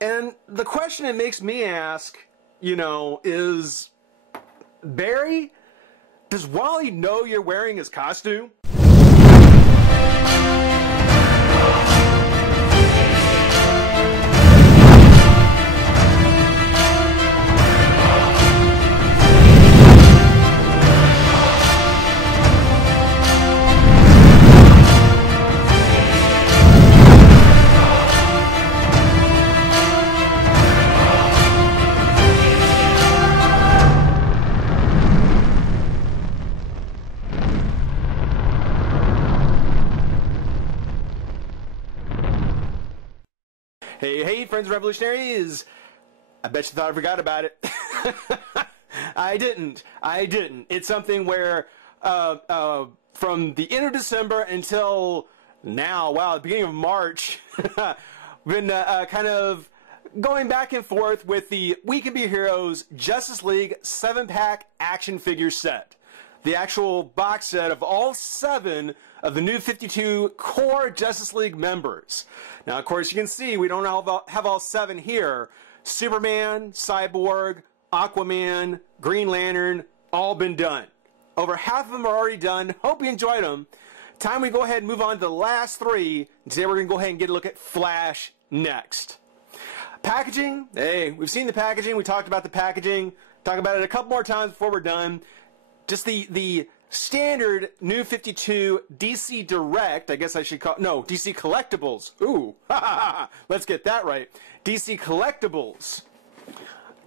And the question it makes me ask, you know, is, Barry, does Wally know you're wearing his costume? Hey, friends of revolutionaries! I bet you thought I forgot about it. I didn't. It's something where from the end of December until now, wow, the beginning of March, been kind of going back and forth with the We Can Be Heroes Justice League 7-pack action figure set. The actual box set of all 7 of the new 52 core Justice League members. Now, of course, you can see we don't have all 7 here. Superman, Cyborg, Aquaman, Green Lantern, all been done. Over half of them are already done. Hope you enjoyed them. Time we go ahead and move on to the last 3. Today we're going to go ahead and get a look at Flash next. Packaging. Hey, we've seen the packaging. We talked about the packaging. Talk about it a couple more times before we're done. Just the standard New 52 DC Direct, I guess I should call it, no, DC Collectibles. Ooh, let's get that right. DC Collectibles.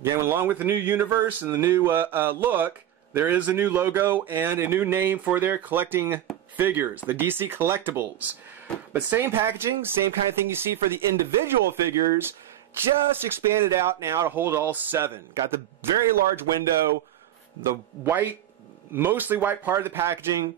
Again, along with the new universe and the new look, there is a new logo and a new name for their collecting figures, the DC Collectibles. But same packaging, same kind of thing you see for the individual figures, just expanded out now to hold all 7. Got the very large window, the white, mostly white part of the packaging.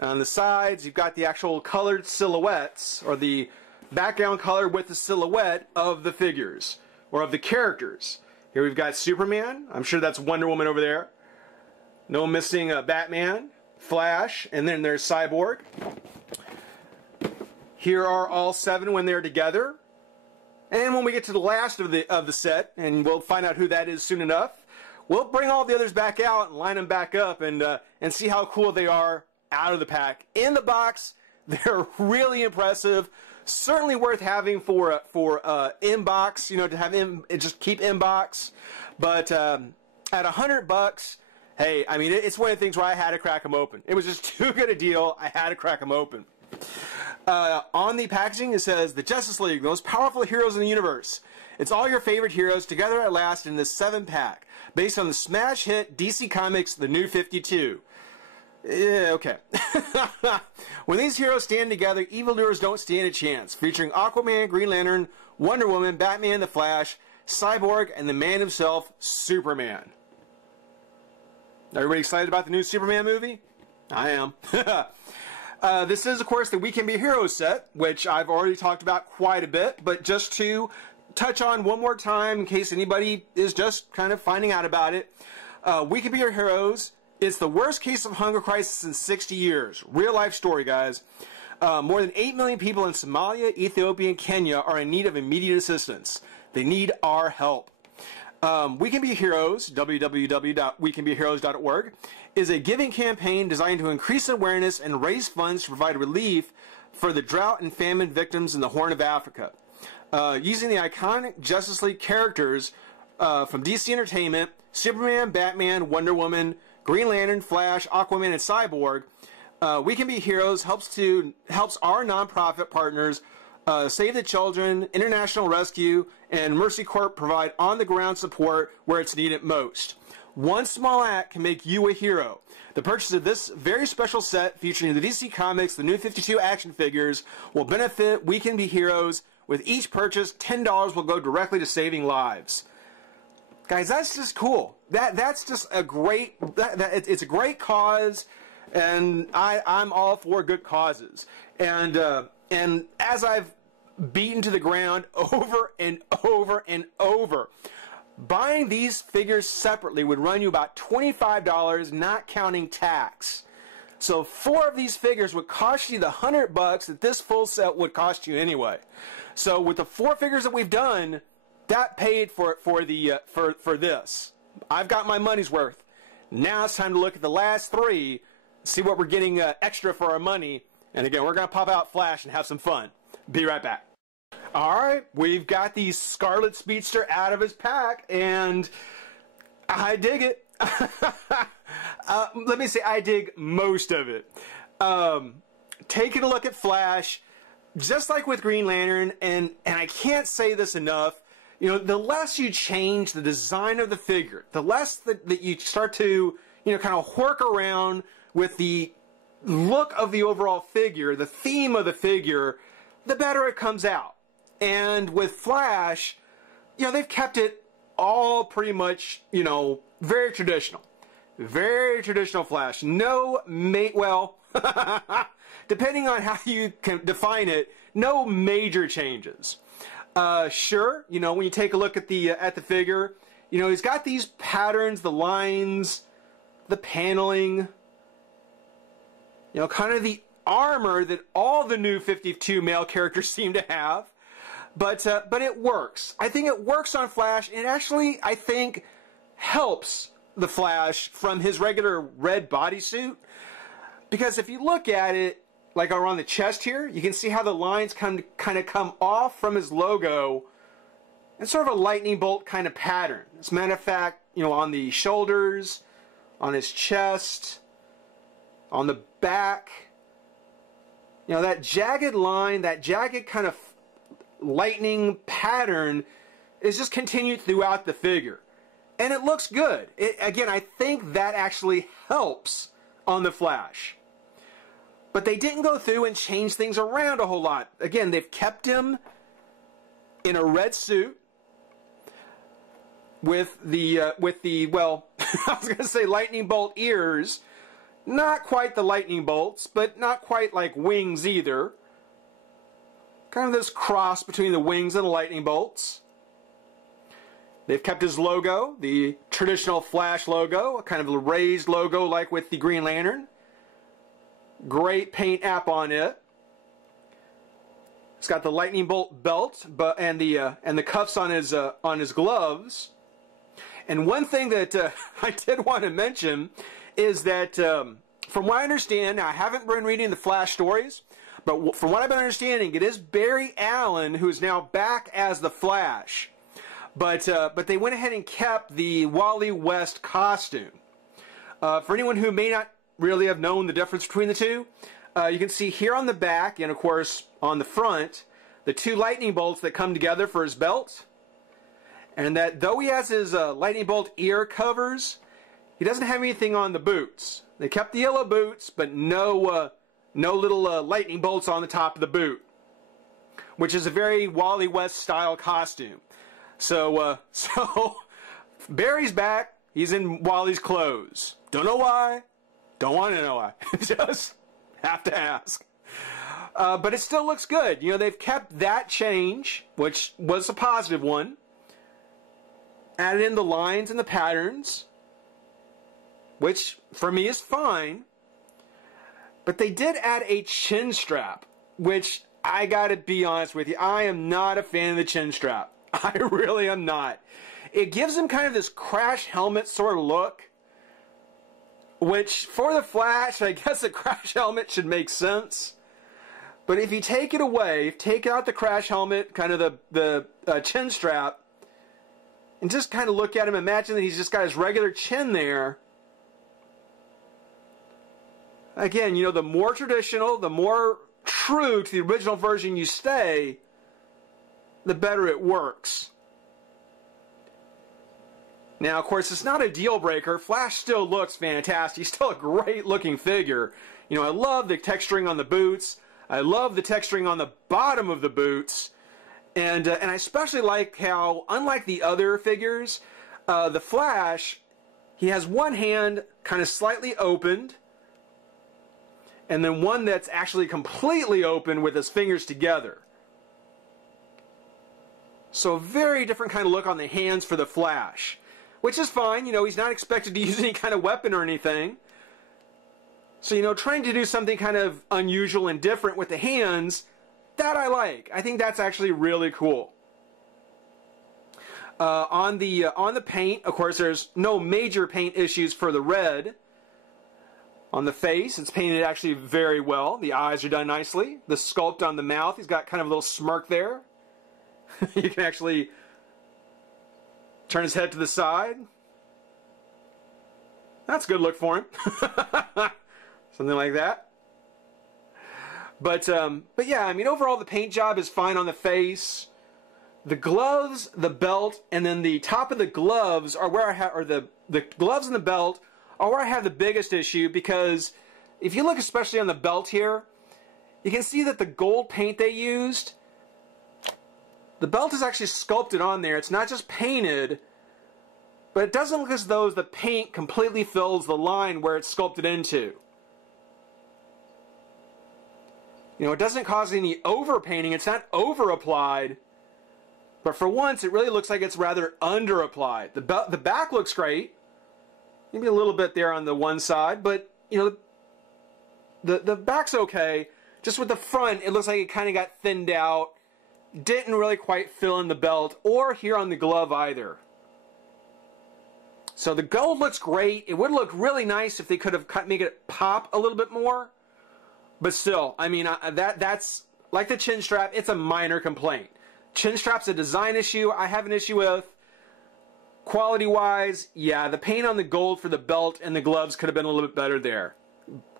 On the sides, you've got the actual colored silhouettes, or the background color with the silhouette of the figures, or of the characters. Here we've got Superman. I'm sure that's Wonder Woman over there. No missing Batman, Flash, and then there's Cyborg. Here are all 7 when they're together. And when we get to the last of the set, and we'll find out who that is soon enough, we'll bring all the others back out and line them back up and see how cool they are out of the pack. In the box, they're really impressive. Certainly worth having for inbox, you know, to have just keep inbox. But at $100, hey, I mean, it's one of the things where I had to crack them open. It was just too good a deal. I had to crack them open. On the packaging, it says, the Justice League, the most powerful heroes in the universe. It's all your favorite heroes together at last in this 7-pack, based on the smash hit DC Comics, The New 52. Yeah, okay. When these heroes stand together, evildoers don't stand a chance. Featuring Aquaman, Green Lantern, Wonder Woman, Batman, The Flash, Cyborg, and the man himself, Superman. Everybody excited about the new Superman movie? I am. This is, of course, the We Can Be Heroes set, which I've already talked about quite a bit, but just to touch on one more time in case anybody is just kind of finding out about it. We Can Be Your Heroes. It's the worst case of hunger crisis in 60 years. Real life story, guys. More than 8 million people in Somalia, Ethiopia, and Kenya are in need of immediate assistance. They need our help. We Can Be Heroes, www.wecanbeheroes.org, is a giving campaign designed to increase awareness and raise funds to provide relief for the drought and famine victims in the Horn of Africa. Using the iconic Justice League characters from DC Entertainment, Superman, Batman, Wonder Woman, Green Lantern, Flash, Aquaman, and Cyborg, We Can Be Heroes helps our nonprofit partners Save the Children, International Rescue, and Mercy Corps provide on-the-ground support where it's needed most. One small act can make you a hero. The purchase of this very special set featuring the DC Comics, the New 52 action figures, will benefit We Can Be Heroes. With each purchase, $10 will go directly to saving lives. Guys, that's just cool. That's just a great, it's a great cause, and I'm all for good causes. And as I've beaten to the ground over and over and over, buying these figures separately would run you about $25, not counting tax. So 4 of these figures would cost you the $100 that this full set would cost you anyway. So with the 4 figures that we've done, that paid for this. I've got my money's worth. Now it's time to look at the last three, see what we're getting extra for our money. And again, we're going to pop out Flash and have some fun. Be right back. All right, we've got the Scarlet Speedster out of his pack, and I dig it. Let me say I dig most of it. Taking a look at Flash, just like with Green Lantern, and I can't say this enough, you know, the less you change the design of the figure, the less that you start to, you know, kind of work around with the look of the overall figure, the theme of the figure, the better it comes out. And with Flash, you know, they've kept it all pretty much, you know, very traditional. Very traditional Flash. No, well, depending on how you can define it, no major changes. Sure, you know, when you take a look at the figure, you know, he's got these patterns, the lines, the paneling, you know, kind of the armor that all the new 52 male characters seem to have. But it works. I think it works on Flash, and it actually, I think, helps the Flash from his regular red bodysuit. Because if you look at it, like around the chest here, you can see how the lines kind of come off from his logo in sort of a lightning bolt kind of pattern. As a matter of fact, you know, on the shoulders, on his chest, on the back, you know, that jagged line, that jagged kind of lightning pattern is just continued throughout the figure. And it looks good. Again, I think that actually helps on the Flash. But they didn't go through and change things around a whole lot. Again, they've kept him in a red suit with the well, I was going to say lightning bolt ears. Not quite the lightning bolts, but not quite like wings either. Kind of this cross between the wings and the lightning bolts. They've kept his logo, the traditional Flash logo, kind of a raised logo like with the Green Lantern. Great paint app on it. It's got the lightning bolt belt, and the cuffs on his gloves. And one thing that I did want to mention is that from what I understand, now I haven't been reading the Flash stories, but from what I've been understanding, it is Barry Allen who is now back as the Flash. But they went ahead and kept the Wally West costume. For anyone who may not really have known the difference between the two, you can see here on the back, and of course on the front, the two lightning bolts that come together for his belt. And that though he has his lightning bolt ear covers, he doesn't have anything on the boots. They kept the yellow boots, but no little lightning bolts on the top of the boot, which is a very Wally West style costume. So Barry's back. He's in Wally's clothes. Don't know why. Don't want to know why. Just have to ask. But it still looks good. You know, they've kept that change, which was a positive one. Added in the lines and the patterns, which for me is fine. But they did add a chin strap, which I gotta be honest with you, I am not a fan of the chin strap. I really am not. It gives him kind of this Crash helmet sort of look, which for the Flash, I guess a Crash helmet should make sense. But if you take it away, take out the Crash helmet, kind of the chin strap, and just kind of look at him, imagine that he's just got his regular chin there. Again, you know, the more traditional, the more true to the original version you stay, the better it works. Now, of course, it's not a deal breaker. Flash still looks fantastic. He's still a great looking figure. You know, I love the texturing on the boots. I love the texturing on the bottom of the boots. And I especially like how, unlike the other figures, the Flash, he has one hand kind of slightly opened, and then one that's actually completely open with his fingers together. So a very different kind of look on the hands for the Flash, which is fine. You know, he's not expected to use any kind of weapon or anything. So, you know, trying to do something kind of unusual and different with the hands, that I like. I think that's actually really cool. On the paint, of course, there's no major paint issues for the red. On the face, it's painted actually very well. The eyes are done nicely. The sculpt on the mouth, he's got kind of a little smirk there. You can actually turn his head to the side. That's a good look for him. Something like that. But yeah, I mean, overall the paint job is fine on the face. The gloves, the belt, and then the top of the gloves are where I have, or the gloves and the belt are where I have the biggest issue, because if you look especially on the belt here, you can see that the gold paint they used, the belt is actually sculpted on there. It's not just painted, but it doesn't look as though the paint completely fills the line where it's sculpted into. You know, it doesn't cause any overpainting. It's not over-applied. But for once, it really looks like it's rather under-applied. The back looks great. Maybe a little bit there on the one side, but, you know, the back's okay. Just with the front, it looks like it kind of got thinned out. Didn't really quite fill in the belt or here on the glove either. So the gold looks great. It would look really nice if they could have make it pop a little bit more. But still, I mean, that's like the chin strap. It's a minor complaint. Chin strap's a design issue I have an issue with. Quality-wise, yeah, the paint on the gold for the belt and the gloves could have been a little bit better there.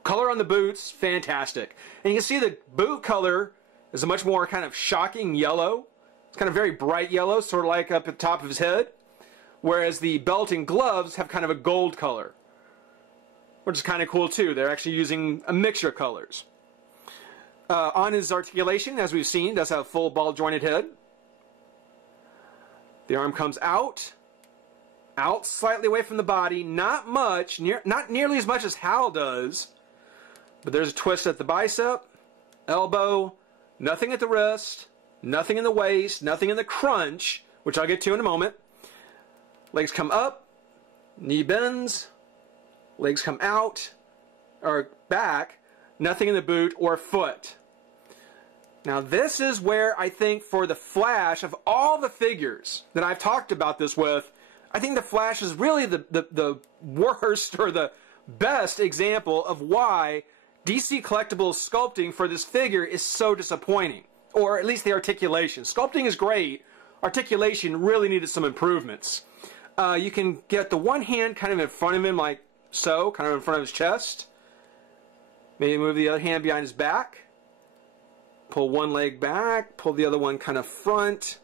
Color on the boots, fantastic. And you can see the boot color is a much more kind of shocking yellow. It's kind of very bright yellow, sort of like up at the top of his head. Whereas the belt and gloves have kind of a gold color, which is kind of cool too. They're actually using a mixture of colors. On his articulation, as we've seen, does have a full ball jointed head. The arm comes out slightly away from the body, not much, not nearly as much as Hal does, but there's a twist at the bicep, elbow, nothing at the wrist, nothing in the waist, nothing in the crunch, which I'll get to in a moment. Legs come up, knee bends, legs come out, or back, nothing in the boot or foot. Now this is where I think for the Flash, of all the figures that I've talked about this with, I think the Flash is really the worst or the best example of why DC Collectibles sculpting for this figure is so disappointing. Or at least the articulation. Sculpting is great. Articulation really needed some improvements. You can get the one hand kind of in front of him like so, kind of in front of his chest. Maybe move the other hand behind his back. Pull one leg back, pull the other one kind of front.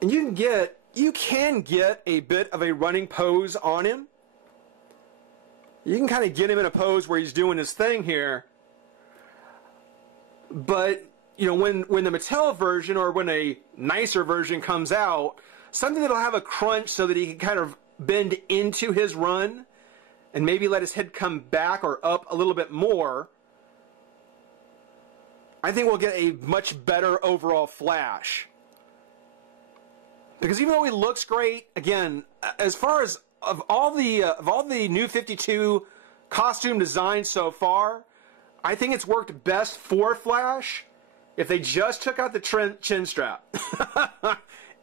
And you can get a bit of a running pose on him. You can kind of get him in a pose where he's doing his thing here. But, you know, when the Mattel version or when a nicer version comes out, something that'll have a crunch so that he can kind of bend into his run and maybe let his head come back or up a little bit more, I think we'll get a much better overall Flash. Because even though he looks great, again, as far as of all the New 52 costume designs so far, I think it's worked best for Flash if they just took out the chin strap.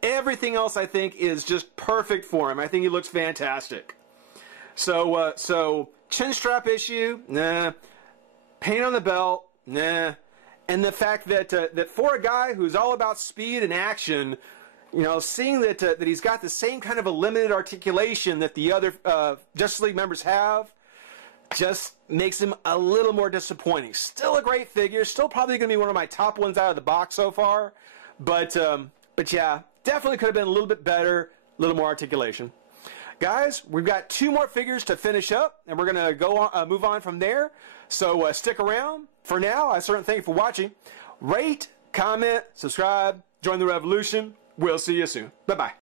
Everything else I think is just perfect for him. I think he looks fantastic. So chin strap issue, nah. Paint on the belt, nah. And the fact that for a guy who's all about speed and action, you know, seeing that he's got the same kind of a limited articulation that the other Justice League members have, just makes him a little more disappointing. Still a great figure, still probably going to be one of my top ones out of the box so far, but yeah, definitely could have been a little bit better, a little more articulation. Guys, we've got 2 more figures to finish up, and we're going to go on, move on from there. So stick around. For now, I certainly thank you for watching. Rate, comment, subscribe, join the revolution. We'll see you soon. Bye-bye.